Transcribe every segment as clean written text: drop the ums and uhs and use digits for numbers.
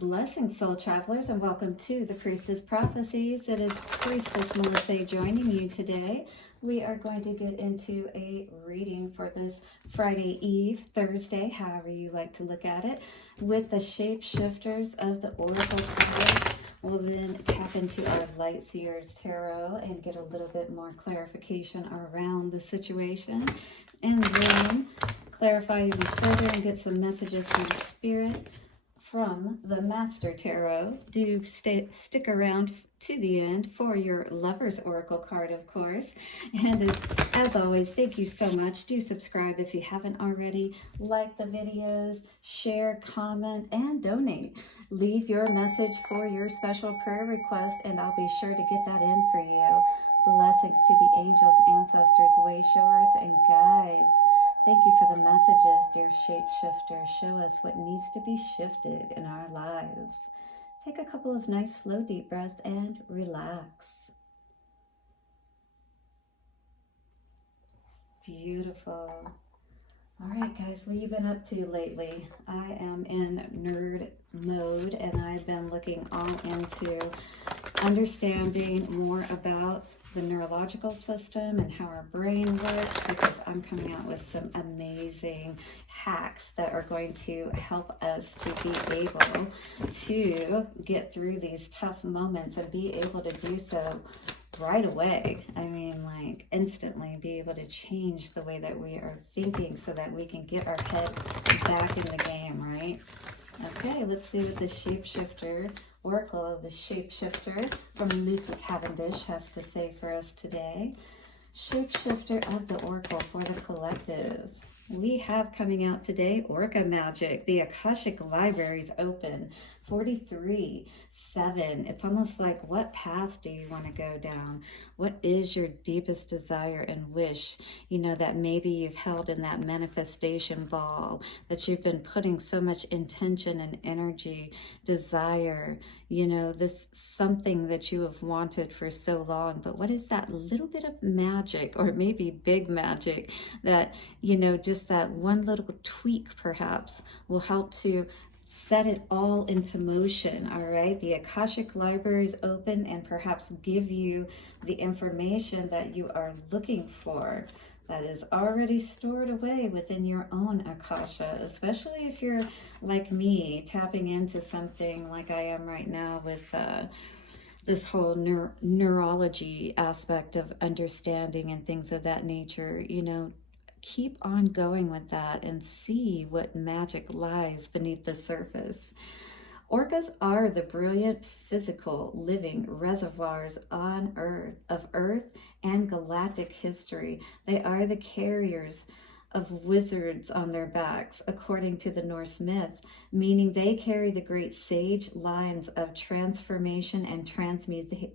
Blessings, soul travelers, and welcome to the Priestess Prophecies. It is Priestess Melissae joining you today. We are going to get into a reading for this Friday Eve, Thursday, however you like to look at it, with the ShapeShifters of the Oracle cards. We'll then tap into our Light Seers Tarot and get a little bit more clarification around the situation, and then clarify even further and get some messages from Spirit from the Master Tarot. Do stick around to the end for your Lover's Oracle card, of course. And as always, thank you so much. Do subscribe if you haven't already. Like the videos, share, comment, and donate. Leave your message for your special prayer request, and I'll be sure to get that in for you. Blessings to the angels, ancestors, way showers, and guides. Thank you for the messages, dear shapeshifters. Show us what needs to be shifted in our lives. Take a couple of nice, slow, deep breaths and relax. Beautiful. All right, guys, what have you been up to lately? I am in nerd mode, and I've been looking all into understanding more about the neurological system and how our brain works, because I'm coming out with some amazing hacks that are going to help us to be able to get through these tough moments and be able to do so right away. I mean, like instantly be able to change the way that we are thinking so that we can get our head back in the game, right? Okay, let's see what the Shapeshifter, Oracle of the Shapeshifter from Lucy Cavendish has to say for us today. Shapeshifter of the Oracle for the collective. We have coming out today, Orca Magick, the Akashic Libraries open, 43/7. It's almost like, what path do you want to go down? What is your deepest desire and wish, that maybe you've held in that manifestation ball, that you've been putting so much intention and energy, desire, this something that you have wanted for so long. But what is that little bit of magic, or maybe big magic, that, just that one little tweak perhaps will help to set it all into motion. All right, the Akashic Libraries open and perhaps give you the information that you are looking for, that is already stored away within your own Akasha, especially if you're like me, tapping into something like I am right now with this whole neurology aspect of understanding and things of that nature. Keep on going with that and see what magic lies beneath the surface. Orcas are the brilliant physical living reservoirs on Earth and galactic history. They are the carriers of wizards on their backs, according to the Norse myth, meaning they carry the great sage lines of transformation and transmutation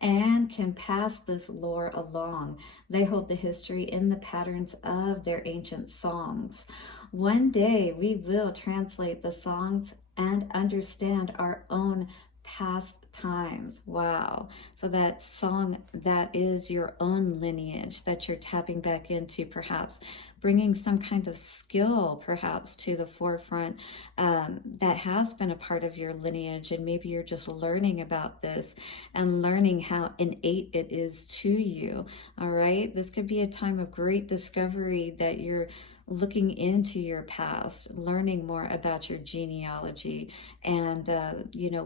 and can pass this lore along. They hold the history in the patterns of their ancient songs. One day we will translate the songs and understand our own past times. Wow. So that song, that is your own lineage that you're tapping back into, perhaps bringing some kind of skill perhaps to the forefront that has been a part of your lineage, and maybe you're just learning about this and learning how innate it is to you. All right, this could be a time of great discovery, that you're looking into your past, learning more about your genealogy and,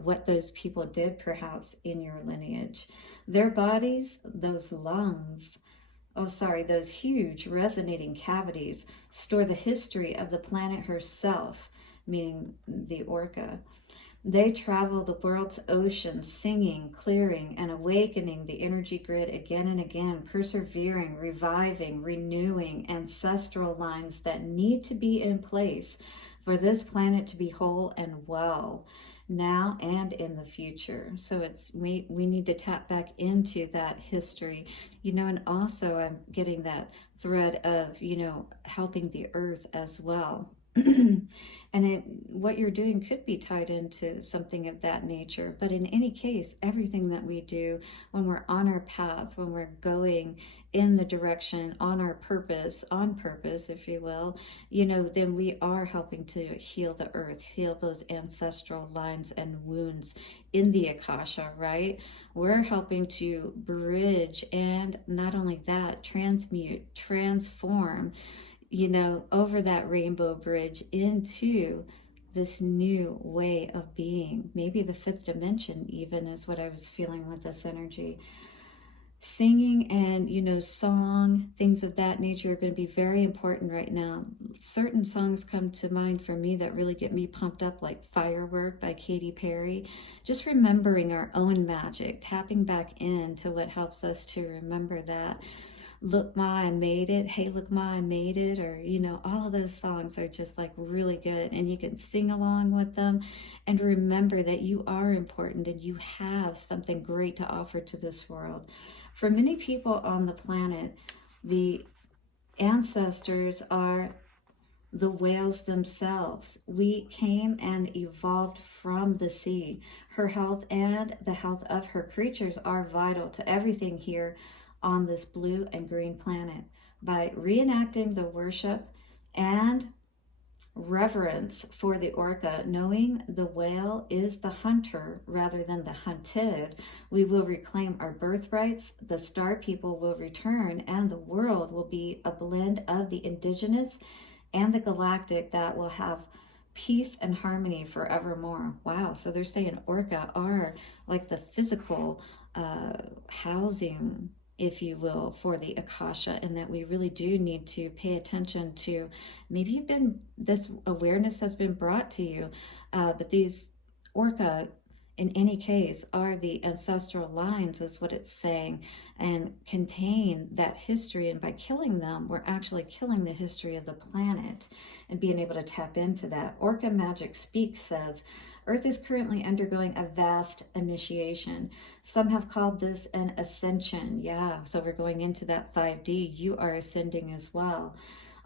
what those people did perhaps in your lineage. Their bodies, those lungs, those huge resonating cavities store the history of the planet herself, meaning the Orca. They travel the world's oceans, singing, clearing, and awakening the energy grid again and again, persevering, reviving, renewing ancestral lines that need to be in place for this planet to be whole and well, now and in the future. So we need to tap back into that history, and also I'm getting that thread of, helping the earth as well. And what you're doing could be tied into something of that nature. But in any case, everything that we do when we're on our path, when we're going in the direction on purpose, if you will, then we are helping to heal the earth, heal those ancestral lines and wounds in the Akasha, right? We're helping to bridge, and not only that, transmute, transform, over that rainbow bridge into this new way of being. Maybe the fifth dimension, even, is what I was feeling with this energy. Singing and, song, things of that nature are going to be very important right now. Certain songs come to mind for me that really get me pumped up, like Firework by Katy Perry. Just remembering our own magic, tapping back into what helps us to remember that. Look Ma, I Made It, Hey Look Ma, I Made It, or all of those songs are just like really good, and you can sing along with them and remember that you are important and you have something great to offer to this world. For many people on the planet, the ancestors are the whales themselves. We came and evolved from the sea. Her health and the health of her creatures are vital to everything here on this blue and green planet. By reenacting the worship and reverence for the orca, knowing the whale is the hunter rather than the hunted, we will reclaim our birthrights, the star people will return, and the world will be a blend of the indigenous and the galactic that will have peace and harmony forevermore. Wow, so they're saying orca are like the physical housing, if you will, for the Akasha, and that we really do need to pay attention to. Maybe this awareness has been brought to you, but these orca, in any case, are the ancestral lines, is what it's saying, and contain that history. And by killing them, we're actually killing the history of the planet and being able to tap into that. Orca Magick Speaks says, Earth is currently undergoing a vast initiation. Some have called this an ascension. Yeah, so we're going into that 5D. You are ascending as well.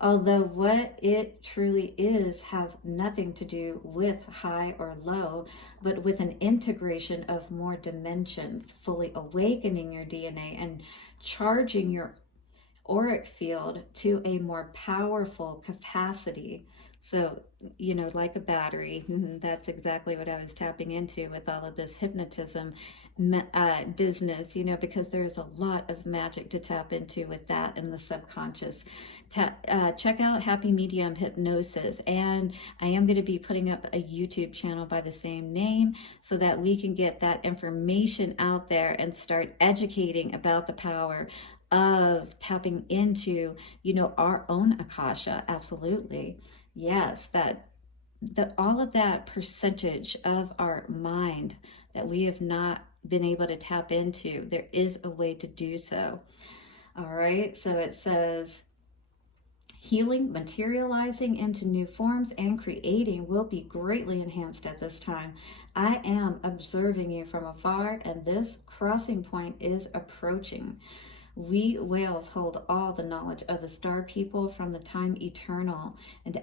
Although what it truly is has nothing to do with high or low, but with an integration of more dimensions, fully awakening your DNA and charging your auric field to a more powerful capacity. So, like a battery, that's exactly what I was tapping into with all of this hypnotism business, because there's a lot of magic to tap into with that in the subconscious. Check out Happy Medium Hypnosis, and I am going to be putting up a YouTube channel by the same name so that we can get that information out there and start educating about the power of tapping into, our own Akasha. Absolutely. Yes, all of that percentage of our mind that we have not been able to tap into, there is a way to do so. All right, so it says, healing, materializing into new forms, and creating will be greatly enhanced at this time. I am observing you from afar, and this crossing point is approaching. We whales hold all the knowledge of the star people from the time eternal. And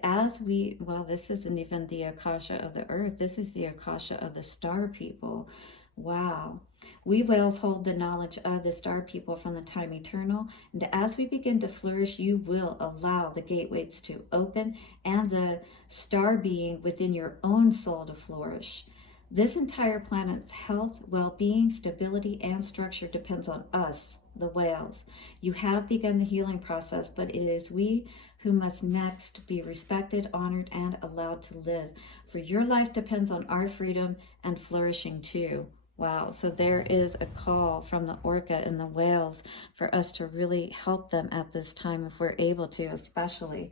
this isn't even the Akasha of the earth, this is the Akasha of the star people. Wow. We whales hold the knowledge of the star people from the time eternal. And as we begin to flourish, you will allow the gateways to open and the star being within your own soul to flourish. This entire planet's health, well-being, stability, and structure depends on us, the whales. You have begun the healing process, but it is we who must next be respected, honored, and allowed to live. For your life depends on our freedom and flourishing too. Wow, so there is a call from the orca and the whales for us to really help them at this time if we're able to, especially.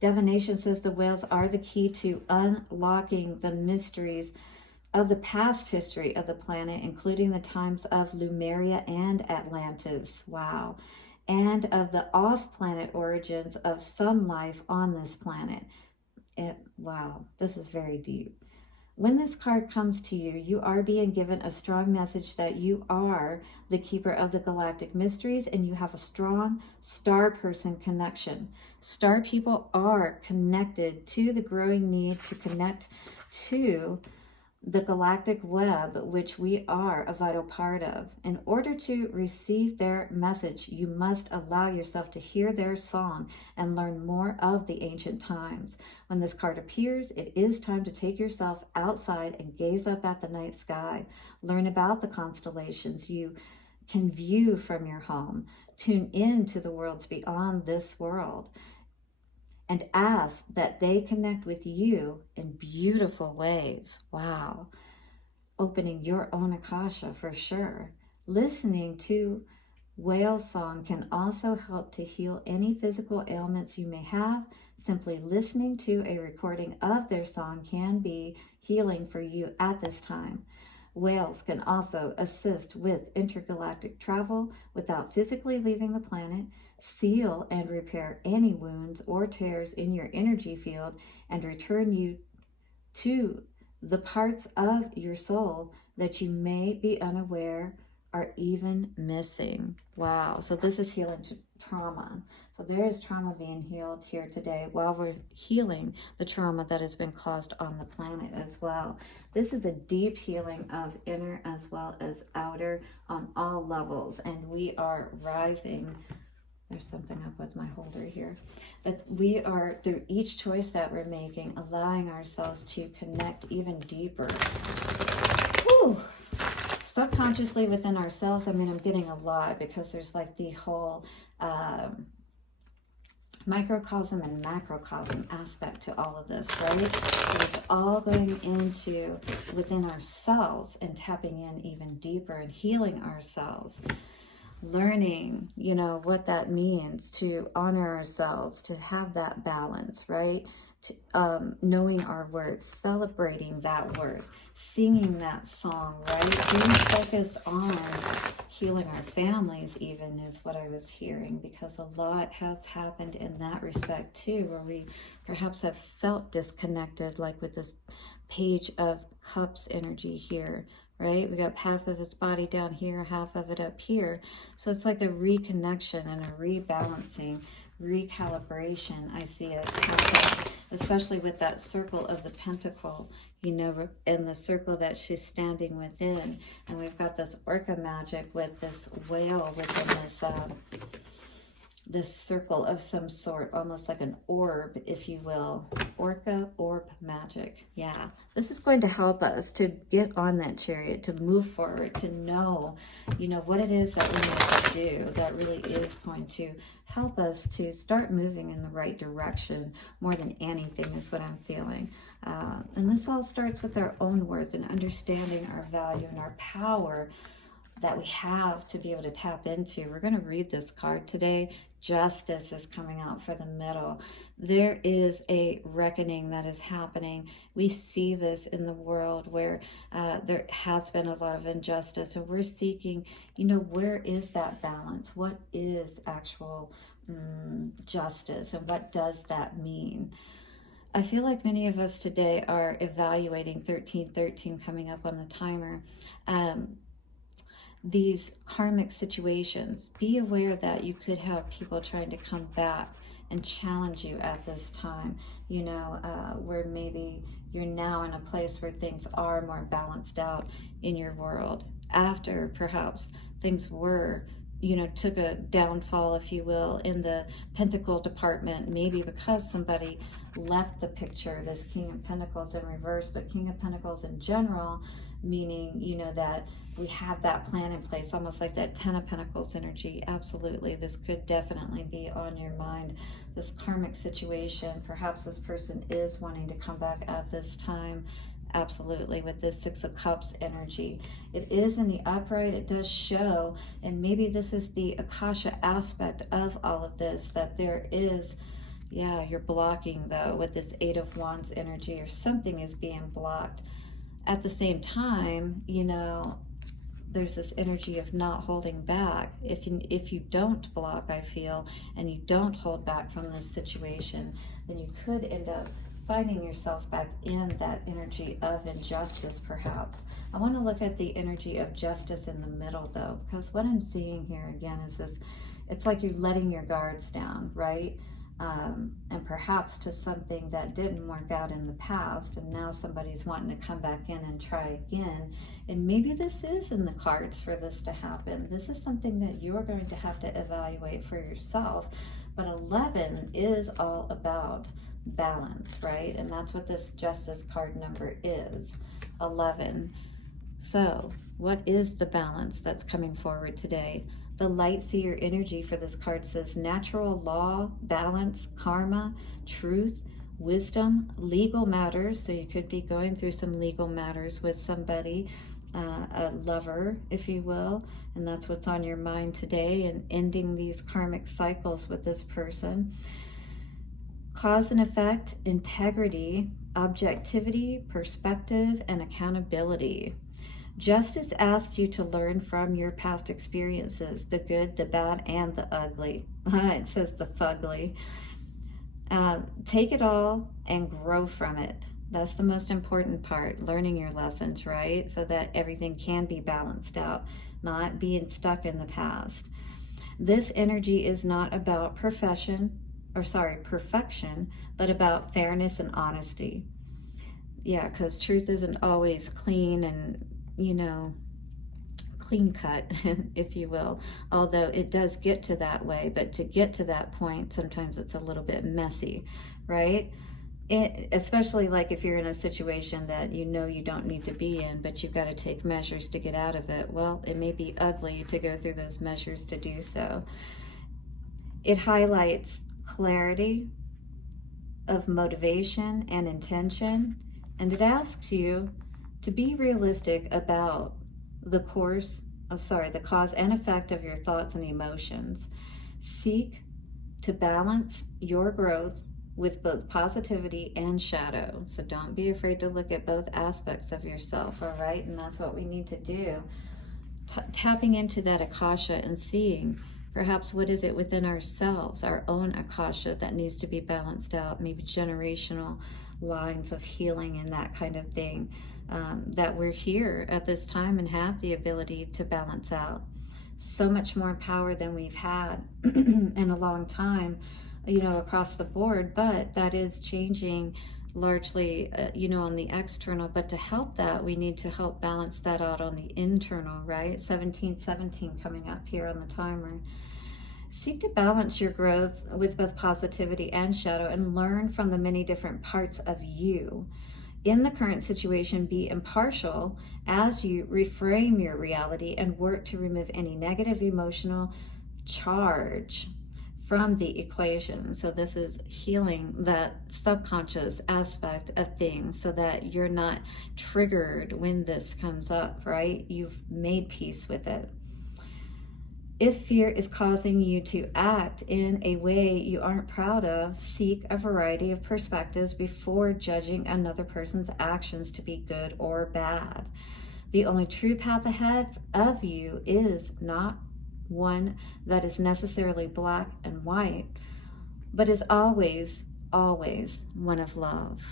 Divination says the whales are the key to unlocking the mysteries of the past history of the planet, including the times of Lemuria and Atlantis. Wow. And of the off-planet origins of some life on this planet. Wow, this is very deep. When this card comes to you, you are being given a strong message that you are the keeper of the galactic mysteries and you have a strong star person connection. Star people are connected to the growing need to connect to the galactic web, which we are a vital part of. In order to receive their message, you must allow yourself to hear their song and learn more of the ancient times. When this card appears, it is time to take yourself outside and gaze up at the night sky. Learn about the constellations you can view from your home. Tune in to the worlds beyond this world, and ask that they connect with you in beautiful ways. Wow. Opening your own Akasha for sure. Listening to whale song can also help to heal any physical ailments you may have. Simply listening to a recording of their song can be healing for you at this time. Whales can also assist with intergalactic travel without physically leaving the planet, seal and repair any wounds or tears in your energy field, and return you to the parts of your soul that you may be unaware are even missing. Wow. So this is healing trauma. So there is trauma being healed here today while we're healing the trauma that has been caused on the planet as well. This is a deep healing of inner as well as outer on all levels. And we are rising. There's something up with my holder here. But we are, through each choice that we're making, allowing ourselves to connect even deeper. Whew. Subconsciously within ourselves. I mean, I'm getting a lot because there's like the whole microcosm and macrocosm aspect to all of this, right? So it's all going into within ourselves and tapping in even deeper and healing ourselves. Learning, you know, what that means to honor ourselves, to have that balance, right? To, knowing our worth, celebrating that worth, singing that song, right? Being focused on healing our families even is what I was hearing, because a lot has happened in that respect too, where we perhaps have felt disconnected, like with this Page of Cups energy here, right? We got half of its body down here, half of it up here. So it's like a reconnection and a rebalancing, recalibration. I see it happen, especially with that circle of the pentacle, you know, and the circle that she's standing within. And we've got this Orca Magick with this whale within this circle of some sort, almost like an orb, if you will. Orca Orb Magick. Yeah, this is going to help us to get on that chariot, to move forward, to know, you know, what it is that we need to do that really is going to help us to start moving in the right direction more than anything, is what I'm feeling. And this all starts with our own worth and understanding our value and our power that we have to be able to tap into. We're going to read this card today. Justice is coming out for the middle. There is a reckoning that is happening. We see this in the world where there has been a lot of injustice, and we're seeking, you know, where is that balance? What is actual justice, and what does that mean? I feel like many of us today are evaluating 1313 coming up on the timer. These karmic situations. Be aware that you could have people trying to come back and challenge you at this time, you know, where maybe you're now in a place where things are more balanced out in your world, after perhaps things were, you know, took a downfall, if you will, in the Pentacle department, maybe because somebody left the picture, this King of Pentacles in reverse, but King of Pentacles in general, meaning, you know, that we have that plan in place, almost like that Ten of Pentacles energy. Absolutely, this could definitely be on your mind, this karmic situation. Perhaps this person is wanting to come back at this time. Absolutely, with this Six of Cups energy. It is in the upright. It does show, and maybe this is the Akasha aspect of all of this, that there is, yeah, you're blocking though with this Eight of Wands energy, or something is being blocked. At the same time, you know, there's this energy of not holding back. If you don't block, I feel, and you don't hold back from this situation, then you could end up finding yourself back in that energy of injustice, perhaps. I want to look at the energy of justice in the middle, though, because what I'm seeing here again is this, it's like you're letting your guards down, right? And perhaps to something that didn't work out in the past, and now somebody's wanting to come back in and try again. And maybe this is in the cards for this to happen. This is something that you're going to have to evaluate for yourself. But 11 is all about balance, right? And that's what this justice card number is, 11. So what is the balance that's coming forward today? The light seer energy for this card says natural law, balance, karma, truth, wisdom, legal matters. So you could be going through some legal matters with somebody, a lover, if you will, and that's what's on your mind today, and ending these karmic cycles with this person. Cause and effect, integrity, objectivity, perspective, and accountability. Justice asks you to learn from your past experiences, the good, the bad, and the ugly. It says the fugly. Take it all and grow from it. That's the most important part, learning your lessons, right? So that everything can be balanced out, not being stuck in the past. This energy is not about perfection, but about fairness and honesty. Yeah, because truth isn't always clean and, clean cut, if you will, although it does get to that way. But to get to that point, sometimes it's a little bit messy, right? Especially like if you're in a situation that you don't need to be in, but you've got to take measures to get out of it. Well, it may be ugly to go through those measures to do so. It highlights clarity of motivation and intention, and it asks you to be realistic about the cause and effect of your thoughts and emotions. Seek to balance your growth with both positivity and shadow. So don't be afraid to look at both aspects of yourself, all right? And that's what we need to do. Tapping into that Akasha and seeing perhaps what is it within ourselves, our own Akasha, that needs to be balanced out, maybe generational lines of healing and that kind of thing, that we're here at this time and have the ability to balance out. So much more power than we've had in a long time, across the board, but that is changing largely, on the external. But to help that, we need to help balance that out on the internal, right? 1717 coming up here on the timer. Seek to balance your growth with both positivity and shadow, and learn from the many different parts of you. In the current situation, be impartial as you reframe your reality and work to remove any negative emotional charge from the equation. So this is healing that subconscious aspect of things so that you're not triggered when this comes up, right? You've made peace with it. If fear is causing you to act in a way you aren't proud of, seek a variety of perspectives before judging another person's actions to be good or bad. The only true path ahead of you is not one that is necessarily black and white, but is always, always one of love.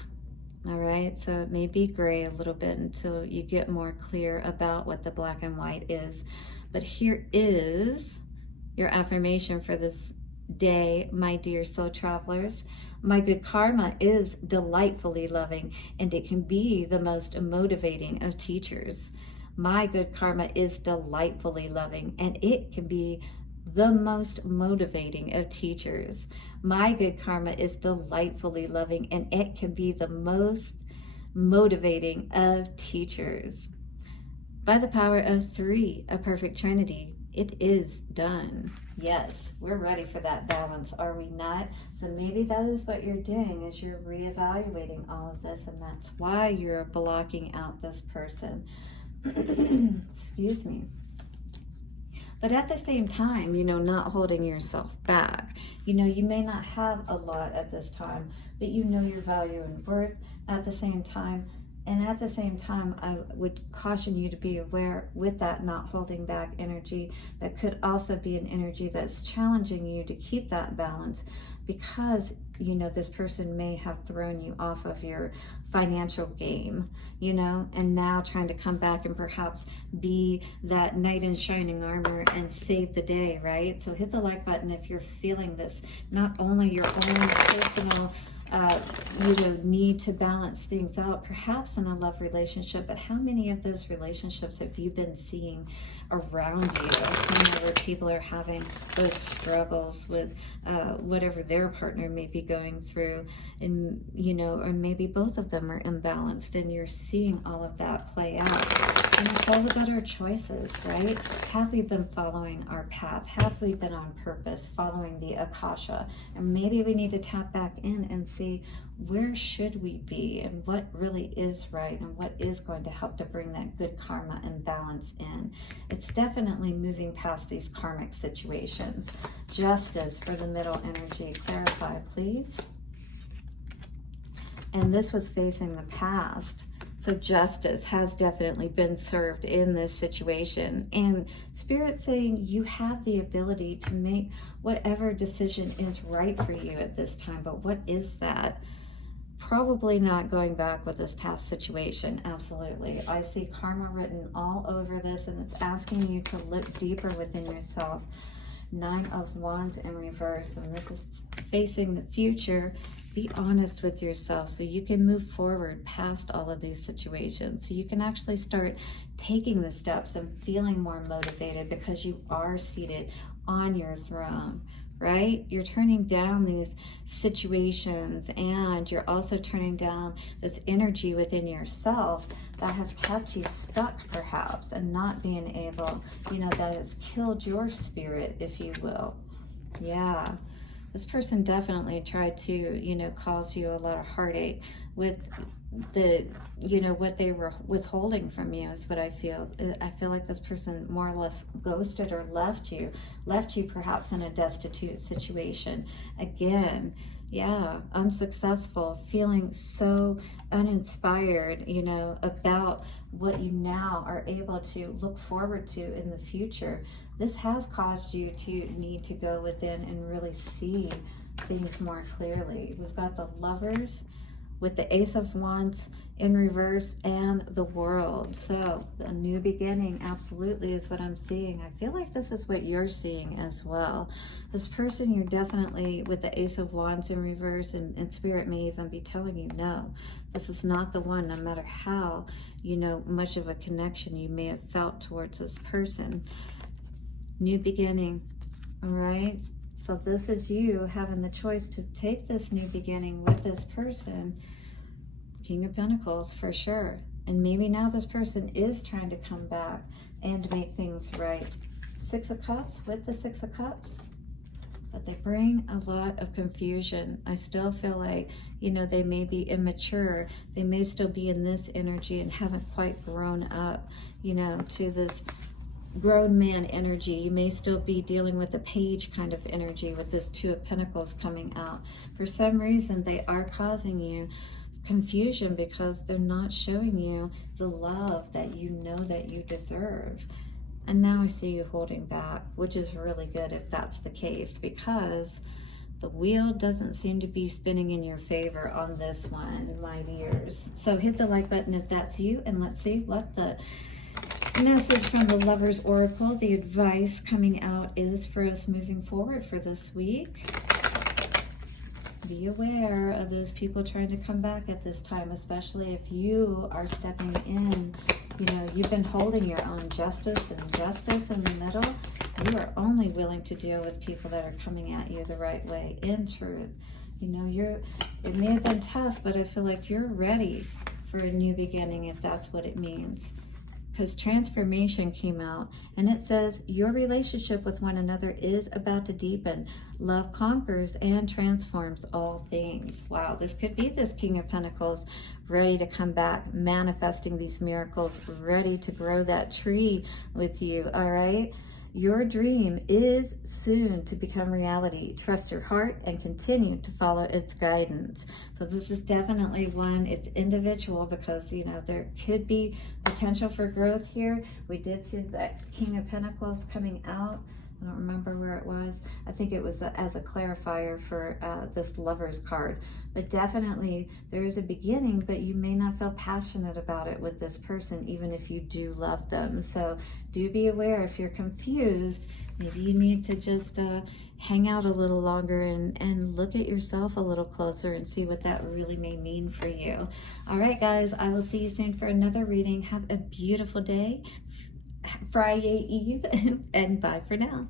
All right, so it may be gray a little bit until you get more clear about what the black and white is. But here is your affirmation for this day, my dear soul travelers. My good karma is delightfully loving, and it can be the most motivating of teachers. My good karma is delightfully loving, and it can be the most motivating of teachers. My good karma is delightfully loving, and it can be the most motivating of teachers. By the power of 3, a perfect trinity, it is done. Yes, we're ready for that balance, are we not? So maybe that is what you're doing, is you're reevaluating all of this, and that's why you're blocking out this person. Excuse me. But at the same time, not holding yourself back. You may not have a lot at this time, but your value and worth at the same time. And at the same time, I would caution you to be aware with that not holding back energy. That could also be an energy that's challenging you to keep that balance, because you know, this person may have thrown you off of your financial game, you know, and now trying to come back and perhaps be that knight in shining armor and save the day, right? So hit the like button if you're feeling this, not only your own personal you know, need to balance things out, perhaps in a love relationship, but how many of those relationships have you been seeing around you, you know, where people are having those struggles with whatever their partner may be going through, and, you know, or maybe both of them are imbalanced, and you're seeing all of that play out. And it's all about our choices, right? Have we been following our path? Have we been on purpose, following the Akasha? And maybe we need to tap back in and see, where should we be, and what really is right, and what is going to help to bring that good karma and balance in. It's definitely moving past these karmic situations. Justice for the middle energy. Clarify, please. And this was facing the past. So justice has definitely been served in this situation. And Spirit saying you have the ability to make whatever decision is right for you at this time. But what is that? Probably not going back with this past situation. Absolutely. I see karma written all over this, and it's asking you to look deeper within yourself. 9 of Wands in reverse, and this is facing the future. Be honest with yourself so you can move forward past all of these situations, so you can actually start taking the steps and feeling more motivated because you are seated on your throne, right? You're turning down these situations, and you're also turning down this energy within yourself that has kept you stuck perhaps, and not being able, you know, that has killed your spirit, if you will. Yeah, this person definitely tried to, you know, cause you a lot of heartache with the, you know, what they were withholding from you is what I feel. I feel like this person more or less ghosted or left you perhaps in a destitute situation. Again, yeah, unsuccessful, feeling so uninspired, you know, about what you now are able to look forward to in the future. This has caused you to need to go within and really see things more clearly. We've got the Lovers with the Ace of Wands in reverse and the World. So a new beginning absolutely is what I'm seeing. I feel like this is what you're seeing as well. This person, you're definitely with the Ace of Wands in reverse, and Spirit may even be telling you, no, this is not the one, no matter how, you know, much of a connection you may have felt towards this person. New beginning, all right? So this is you having the choice to take this new beginning with this person. King of Pentacles, for sure. And maybe now this person is trying to come back and make things right. 6 of Cups with the 6 of Cups. But they bring a lot of confusion. I still feel like, you know, they may be immature. They may still be in this energy and haven't quite grown up, you know, to this grown man energy. You may still be dealing with a page kind of energy with this 2 of Pentacles coming out. For some reason, they are causing you confusion because they're not showing you the love that you know that you deserve. And now I see you holding back, which is really good if that's the case, because the wheel doesn't seem to be spinning in your favor on this one, my dears. So hit the like button if that's you, and let's see what the message from the Lovers Oracle, the advice coming out is for us moving forward for this week. Be aware of those people trying to come back at this time, especially if you are stepping in. You know, you've been holding your own justice in the middle. You are only willing to deal with people that are coming at you the right way, in truth. You know, it may have been tough, but I feel like you're ready for a new beginning, if that's what it means. Because transformation came out, and it says your relationship with one another is about to deepen. Love conquers and transforms all things. Wow, this could be this King of Pentacles ready to come back, manifesting these miracles, ready to grow that tree with you, all right? Your dream is soon to become reality. Trust your heart and continue to follow its guidance. So this is definitely one, it's individual, because, you know, there could be potential for growth here. We did see that King of Pentacles coming out. I don't remember where it was. I think it was as a clarifier for this Lover's card. But definitely there is a beginning, but you may not feel passionate about it with this person, even if you do love them. So do be aware if you're confused, maybe you need to just hang out a little longer and look at yourself a little closer and see what that really may mean for you. All right, guys, I will see you soon for another reading. Have a beautiful day. FriYay Eve, and bye for now.